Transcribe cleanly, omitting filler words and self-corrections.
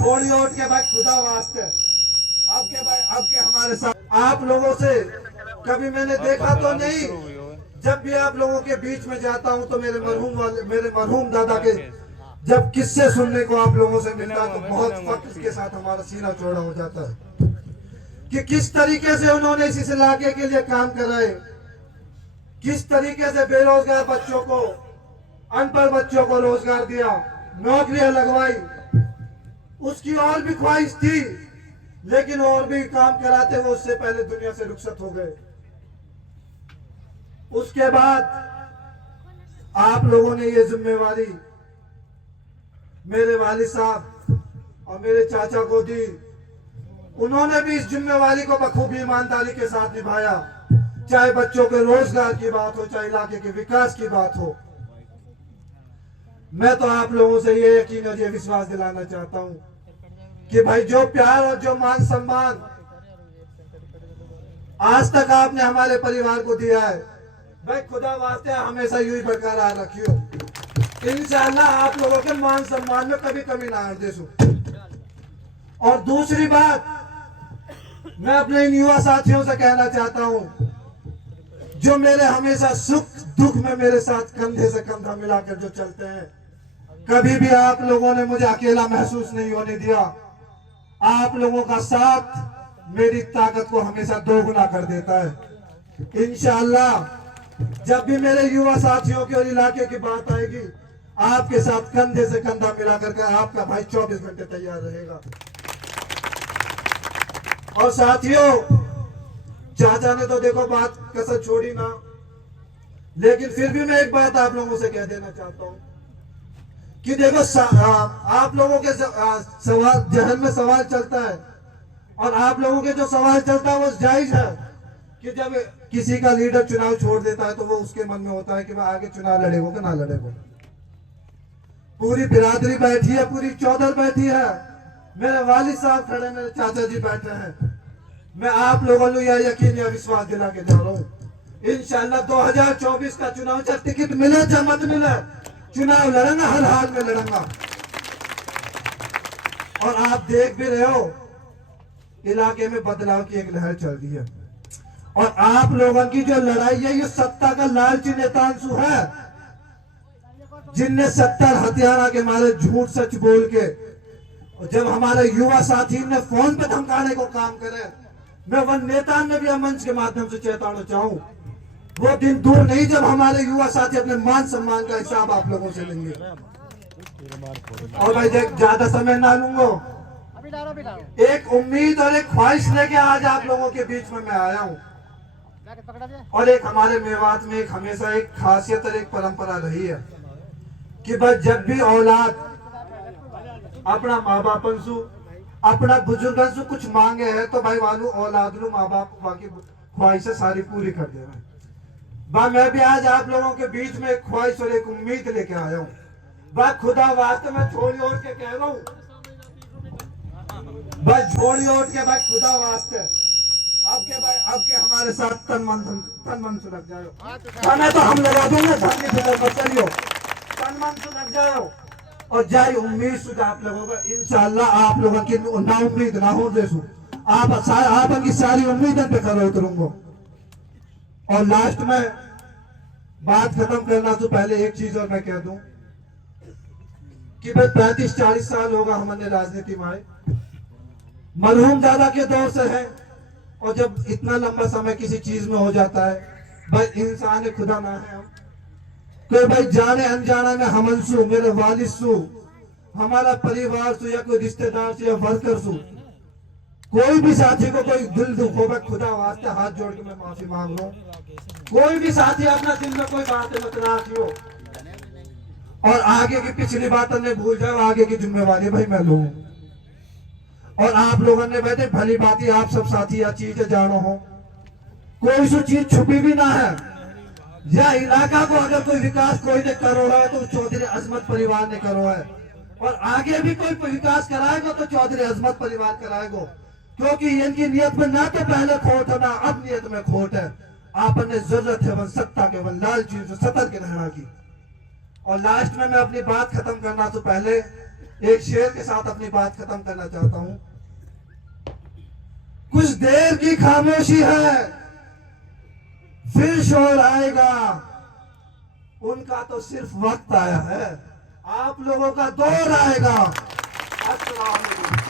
थोड़ी उठ के भाई खुदा वास्ते अब के हमारे साथ आप लोगों से कभी मैंने देखा तो नहीं। जब भी आप लोगों के बीच में जाता हूं तो मेरे मरहूम दादा के जब किस्से सुनने को आप लोगों से मिलता है तो बहुत फख्र के साथ हमारा सीना चौड़ा हो जाता है कि किस तरीके से उन्होंने इस इलाके के लिए काम कराए, किस तरीके से बेरोजगार बच्चों को, अनपढ़ बच्चों को रोजगार दिया, नौकरियां लगवाई। उसकी और भी ख्वाहिश थी लेकिन और भी काम कराते वो उससे पहले दुनिया से रुखसत हो गए। उसके बाद आप लोगों ने ये जिम्मेवारी मेरे वालिद साहब और मेरे चाचा को दी। उन्होंने भी इस जिम्मेवारी को बखूबी ईमानदारी के साथ निभाया, चाहे बच्चों के रोजगार की बात हो, चाहे इलाके के विकास की बात हो। मैं तो आप लोगों से ये यकीन और ये विश्वास दिलाना चाहता हूं कि भाई जो प्यार और जो मान सम्मान आज तक आपने हमारे परिवार को दिया है, भाई खुदा वास्ते हमेशा यूं ही बरकरार रखियो। इंशाअल्लाह आप लोगों के मान सम्मान में कभी कमी ना आने देसू। और दूसरी बात, मैं अपने इन युवा साथियों से कहना चाहता हूं जो मेरे हमेशा सुख दुख में मेरे साथ कंधे से कंधा मिलाकर जो चलते हैं, कभी भी आप लोगों ने मुझे अकेला महसूस नहीं होने दिया। आप लोगों का साथ मेरी ताकत को हमेशा दोगुना कर देता है। इंशाअल्लाह जब भी मेरे युवा साथियों के और इलाके की बात आएगी, आपके साथ कंधे से कंधा मिलाकर के आपका भाई 24 घंटे तैयार रहेगा। और साथियों, चाचा ने तो देखो बात कसर छोड़ी ना, लेकिन फिर भी मैं एक बात आप लोगों से कह देना चाहता हूं कि देखो आप लोगों के सवाल जहन में सवाल चलता है और आप लोगों के जो सवाल चलता है वो जायज है कि जब किसी का लीडर चुनाव छोड़ देता है तो वो उसके मन में होता है कि वह आगे चुनाव लड़ेगा कि ना लड़ेगा। पूरी बिरादरी बैठी है, पूरी चौधर बैठी है, मेरे वालिद साहब खड़े, मेरे चाचा जी बैठे हैं। मैं आप लोगों को यह यकीन या विश्वास दिला के जा रहा हूँ इंशाअल्लाह 2024 का चुनाव चाहे टिकट मिले चाहे मत मिले, चुनाव लड़ूंगा, हर हाल में लड़ूंगा। और आप देख भी रहे हो इलाके में बदलाव की एक लहर चल रही है और आप लोगों की जो लड़ाई है ये सत्ता का लालची नेतांशु है जिनने 70 हथियार के मारे झूठ सच बोल के जब हमारे युवा साथी ने फोन पे धमकाने को काम करे, मैं वन नेता ने भी मंच के माध्यम से चेताना चाहूं, वो दिन दूर नहीं जब हमारे युवा साथी अपने मान सम्मान का हिसाब आप लोगों से लेंगे। और भाई देख ज्यादा समय ना लूंगा, एक उम्मीद और एक ख्वाहिश लेके आज आप लोगों के बीच में मैं आया हूं। और एक हमारे मेवात में एक हमेशा एक खासियत और एक परंपरा रही है कि भाई जब भी औलाद अपना माँ बाप अपना बुजुर्ग कुछ मांगे है तो भाई वालू औलाद लो माँ बाप बाकी ख्वाहिशें सारी पूरी कर दे रहे। मैं भी आज आप लोगों के बीच में एक ख्वाहिश और एक उम्मीद लेके आया हूँ। बस खुदा वास्ते में छोड़ी ओढ़ के कह रहा हूँ, बस छोड़ी ओढ़ के भाई खुदा वास्ते अब के हमारे साथ तन मन से लग जाओ। हमें तो हम लगा दूंगे, धन की फिक्र मत करियो, तन मन से लग जाओ। और जाए उम्मीद सुधा आप लोगों का इंशाअल्लाह आप लोगों की ना उम्मीद ना हो देसू, आप की सारी उम्मीदें पे खड़ा उतरूंगा। और लास्ट में बात खत्म करना तो पहले एक चीज और मैं कह दूं कि भाई 35-40 साल होगा हमने राजनीति में आए, मरहूम दादा के दौर से है। और जब इतना लंबा समय किसी चीज में हो जाता है, भाई इंसान खुदा ना है हम कोई भाई जाने अनजाना में हमनसू, मेरे वालिद सु, हमारा परिवार सु या कोई रिश्तेदार से या वर्कर सु, कोई भी साथी को कोई दिल दुख हो, खुदा वास्ते हाथ जोड़ के मैं माफी मांग रहा हूँ। कोई भी साथी अपना दिल में कोई बात मत रखियो और आगे की पिछली बात ने भूल जाओ, आगे की जिम्मेवारी भाई मैं लूं। और आप लोगों ने बैठे भली बात ही आप सब साथी या चीजें जानो हो, कोई सी चीज छुपी भी ना है। यह इलाका को अगर कोई विकास कोई ने करो है तो चौधरी अजमत परिवार ने करो है, और आगे भी कोई विकास कराएगा तो चौधरी अजमत परिवार कराएगा, क्योंकि इनकी नियत में ना तो पहले खोट है ना अब नियत में खोट है। आपने जरूरत है वन सत्ता के वन लालची से सतर के रहना की। और लास्ट में मैं अपनी बात खत्म करना तो पहले एक शेर के साथ अपनी बात खत्म करना चाहता हूं। कुछ देर की खामोशी है, फिर शोर आएगा, उनका तो सिर्फ वक्त आया है, आप लोगों का दौर आएगा। अस्सलाम वालेकुम।